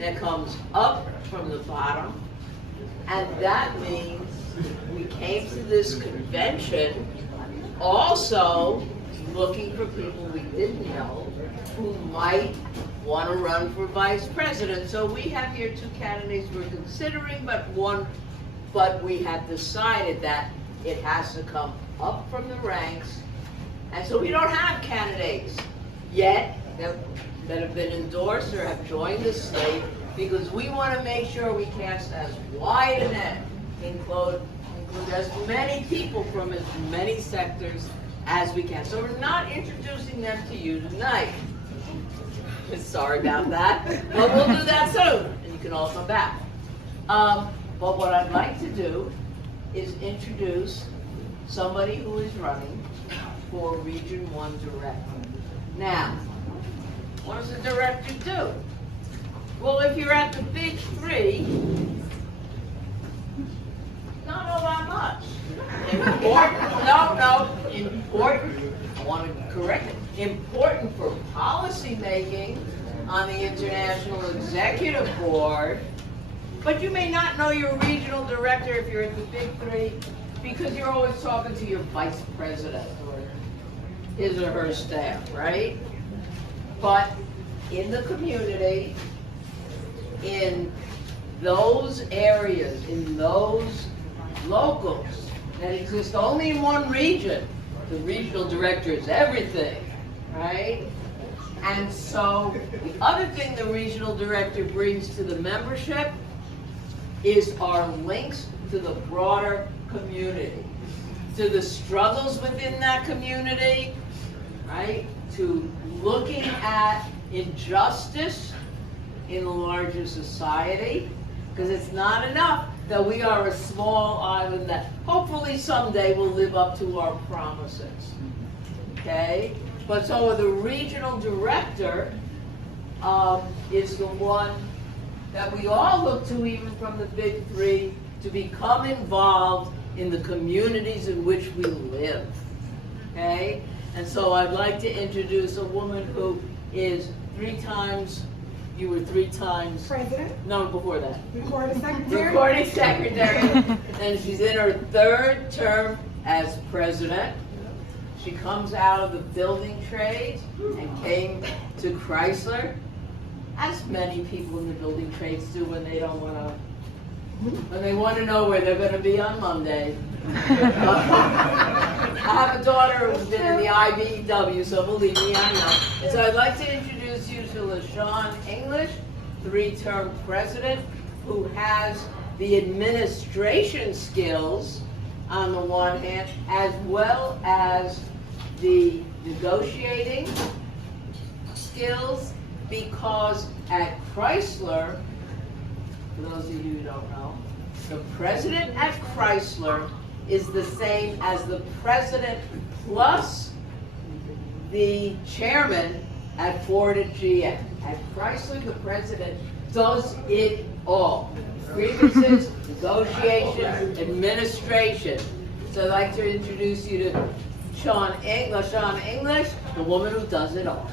that comes up from the bottom, and that means we came to this convention also looking for people we didn't know who might want to run for vice president. So we have here two candidates we're considering, but we have decided that it has to come up from the ranks, and so we don't have candidates yet that have been endorsed or have joined the slate, because we want to make sure we cast as wide a net, include as many people from as many sectors as we can. So we're not introducing them to you tonight. Sorry about that, but we'll do that soon, and you can all come back. But what I'd like to do is introduce somebody who is running for Region 1 Director. Now, what does a director do? Well, if you're at the big three, not all that much. Important, I want to correct it, important for policy making on the International Executive Board, but you may not know your regional director if you're at the big three, because you're always talking to your vice president or his or her staff, right? But in the community, in those areas, in those locals that exist only in one region, the regional director is everything, right? And so the other thing the regional director brings to the membership is our links to the broader community, to the struggles within that community, right? To looking at injustice in the larger society, because it's not enough that we are a small island that hopefully someday will live up to our promises, okay? But so the regional director is the one that we all look to, even from the big three, to become involved in the communities in which we live, okay? And so I'd like to introduce a woman who is you were three times President? No, before that. Recording Secretary? Recording Secretary. And she's in her third term as President. She comes out of the building trades and came to Chrysler, as many people in the building trades do when they don't want to, when they want to know where they're going to be on Monday. I have a daughter who's been in the IBEW, so believe me, I know. And so I'd like to introduce you to LaShawn English, three-term president, who has the administration skills on the one hand, as well as the negotiating skills, because at Chrysler, for those of you who don't know, the president at Chrysler is the same as the president plus the chairman at Ford and GM. At Chrysler, the president does it all. Grievances, negotiation, administration. So I'd like to introduce you to LaShawn English, the woman who does it all.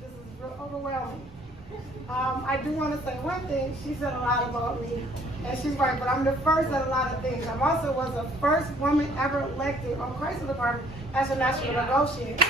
This is overwhelming. I do want to say one thing. She said a lot about me, and she's right, but I'm the first at a lot of things. I also was the first woman ever elected on Chrysler Department as a National Negotiator. The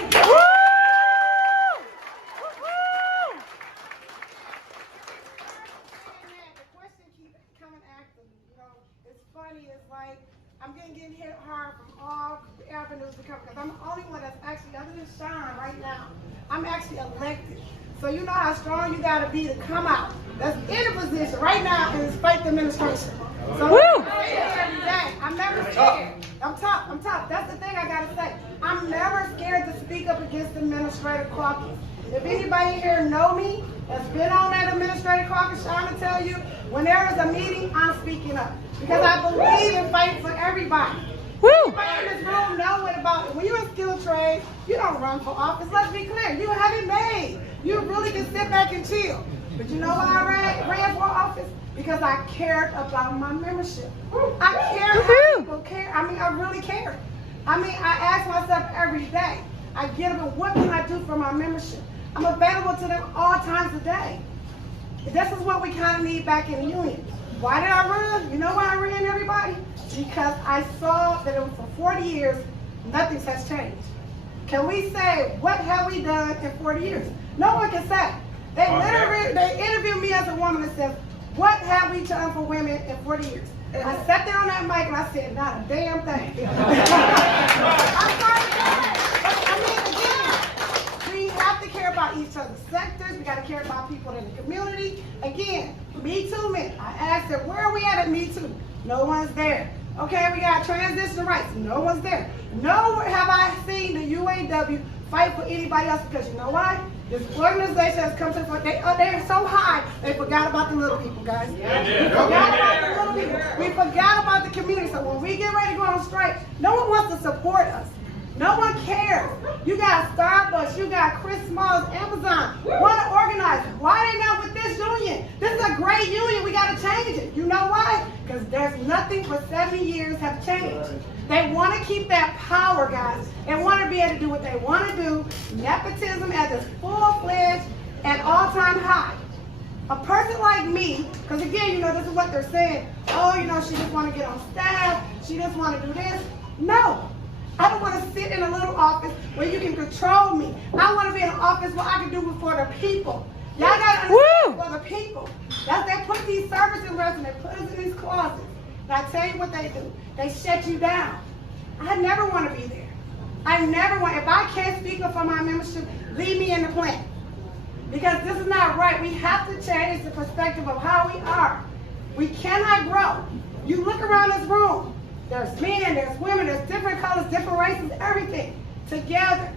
question keeps coming after me. You know, it's funny. It's like I'm getting hit hard from all avenues to come, because I'm the only one that's actually, other than Sean right now, I'm actually elected. So you know how strong you gotta be to come out. That's in a position right now and fight the administration. So I say this every day. I'm never scared. I'm tough. That's the thing I gotta say. I'm never scared to speak up against the administrative caucus. If anybody here know me, that's been on that administrative caucus, Sean will tell you, when there is a meeting, I'm speaking up. Because I believe in fighting for everybody. Everybody in this room know what about it. When you're in skilled trade, you don't run for office. Let's be clear. You have it made. You really can sit back and chill. But you know why I ran for office? Because I cared about my membership. I cared how people care. I mean, I really cared. I mean, I ask myself every day, I get up and what can I do for my membership? I'm available to them all times a day. This is what we kind of need back in the union. Why did I run? You know why I ran, everybody? Because I saw that it was for 40 years, nothing has changed. Can we say, what have we done in 40 years? No one can say. They interviewed me as a woman and said, what have we done for women in 40 years? I sat there on that mic and I said, not a damn thing. I'm sorry, but I mean, again, we have to care about each other's sectors. We got to care about people in the community. Again, Me Too men. I asked them, where are we at Me Too? No one's there. Okay, we got transition rights. No one's there. Nowhere have I seen the UAW fight for anybody else, because you know why? This organization has come to the point, they're so high, they forgot about the little people, guys. We forgot about the little people. We forgot about the community. So when we get ready to go on strike, no one wants to support us. No one cares. You got Starbucks, you got Chris Smalls, Amazon, want to organize. Why they not with this union? This is a great union. We got to change it. You know why? Because there's nothing for 70 years have changed. They want to keep that power, guys. They want to be able to do what they want to do. Nepotism at its full-fledged and all-time high. A person like me, because again, you know, this is what they're saying. Oh, you know, she just want to get on staff. She just want to do this. No. I don't want to sit in a little office where you can control me. I want to be in an office where I can do it for the people. Y'all got to understand for the people. That's they put these services reps and they put us in these closets. And I tell you what they do. They shut you down. I never want to be there. I never want. If I can't speak up for my membership, leave me in the plant. Because this is not right. We have to change the perspective of how we are. We cannot grow. You look around this room. There's men, there's women, there's different colors, different races, everything together.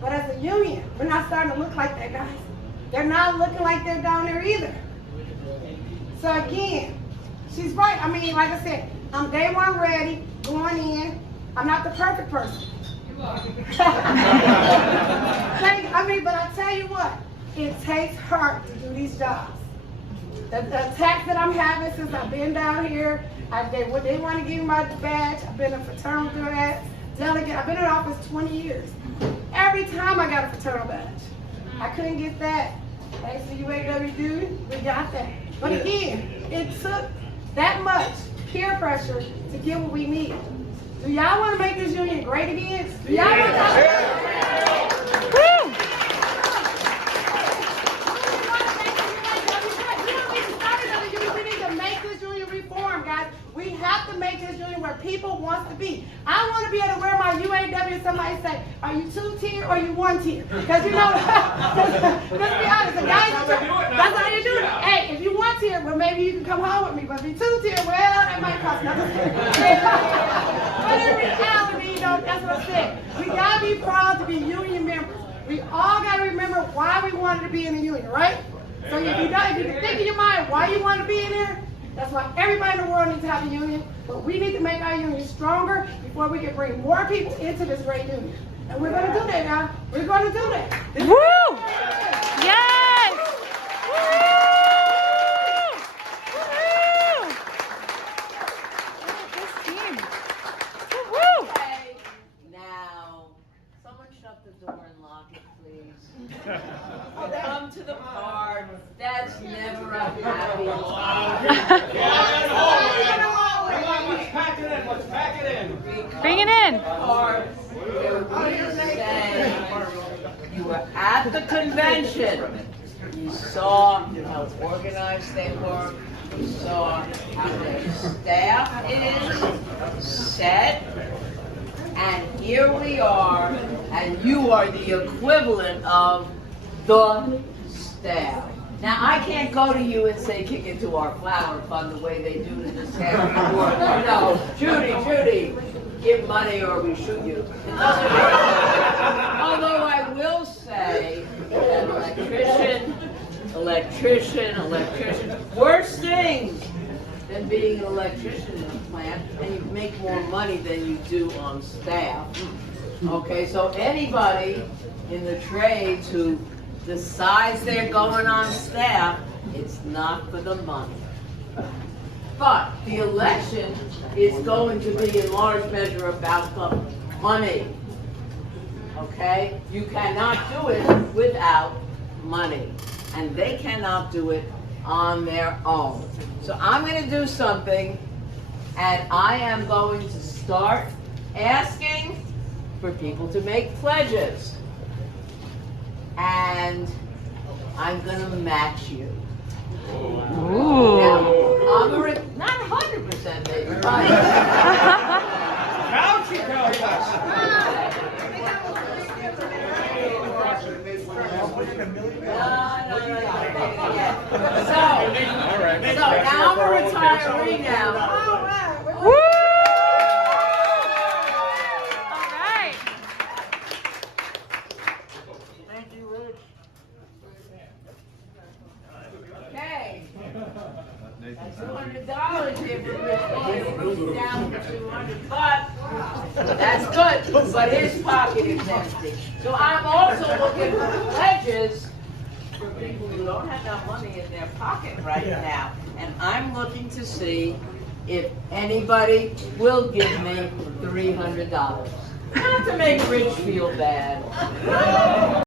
But as a union, we're not starting to look like that, guys. They're not looking like they're down there either. So again, she's right. I mean, like I said, I'm day one ready, going in. I'm not the perfect person. You are. I mean, but I tell you what, it takes heart to do these jobs. The attacks that I'm having since I've been down here, they want to give me my badge. I've been a fraternal delegate. I've been in office 20 years. Every time I got a fraternal badge. I couldn't get that. Thanks to UAW duty, we got that. But again, it took that much peer pressure to get what we need. Do y'all want to make this union great again? Do y'all want to We have to make this union where people want to be. I want to be able to wear my UAW and somebody say, are you 2-tier or you 1-tier? Because you know, let's be honest, the guys, that's how you do it. Hey, if you 1-tier, well maybe you can come home with me. But if you 2-tier, well, that might cost nothing. But in reality, you know, that's what I said. We got to be proud to be union members. We all got to remember why we wanted to be in the union, right? So if you can think in your mind why you want to be in there, that's why everybody in the world needs to have a union, but we need to make our union stronger before we can bring more people into this great union. And we're going to do that now. We're going to do that. Woo! Yes! Woo! Woo! Okay, now, someone shut the door and lock it, please. Come to the part. That's never a happy time. Let's pack it in. Bring it in. You were at the convention. You saw how organized they were. You saw how their staff is set. And here we are, and you are the equivalent of the staff. Now, I can't go to you and say, kick into our flower fund the way they do to the staff before. No, Judy, give money or we shoot you. It doesn't work. Although I will say that electrician, worse things than being an electrician in a plant, and you make more money than you do on staff. Okay, so anybody in the trades who decides they're going on staff, it's not for the money. But the election is going to be in large measure about the money. Okay? You cannot do it without money. And they cannot do it on their own. So I'm going to do something, and I am going to start asking for people to make pledges. And I'm going to match you. Ooh. Now, not 100% maybe, but Now she tells us. So now I'm a retiree now. All right. Woo! All right. Thank you, Rich. Okay. That's $200 here for Rich. Down to 200, but that's good. But his pocket is empty. So I'm also looking for pledges for people who don't have that money in their pocket right now. And I'm looking to see if anybody will give me $300. Not to make Rich feel bad.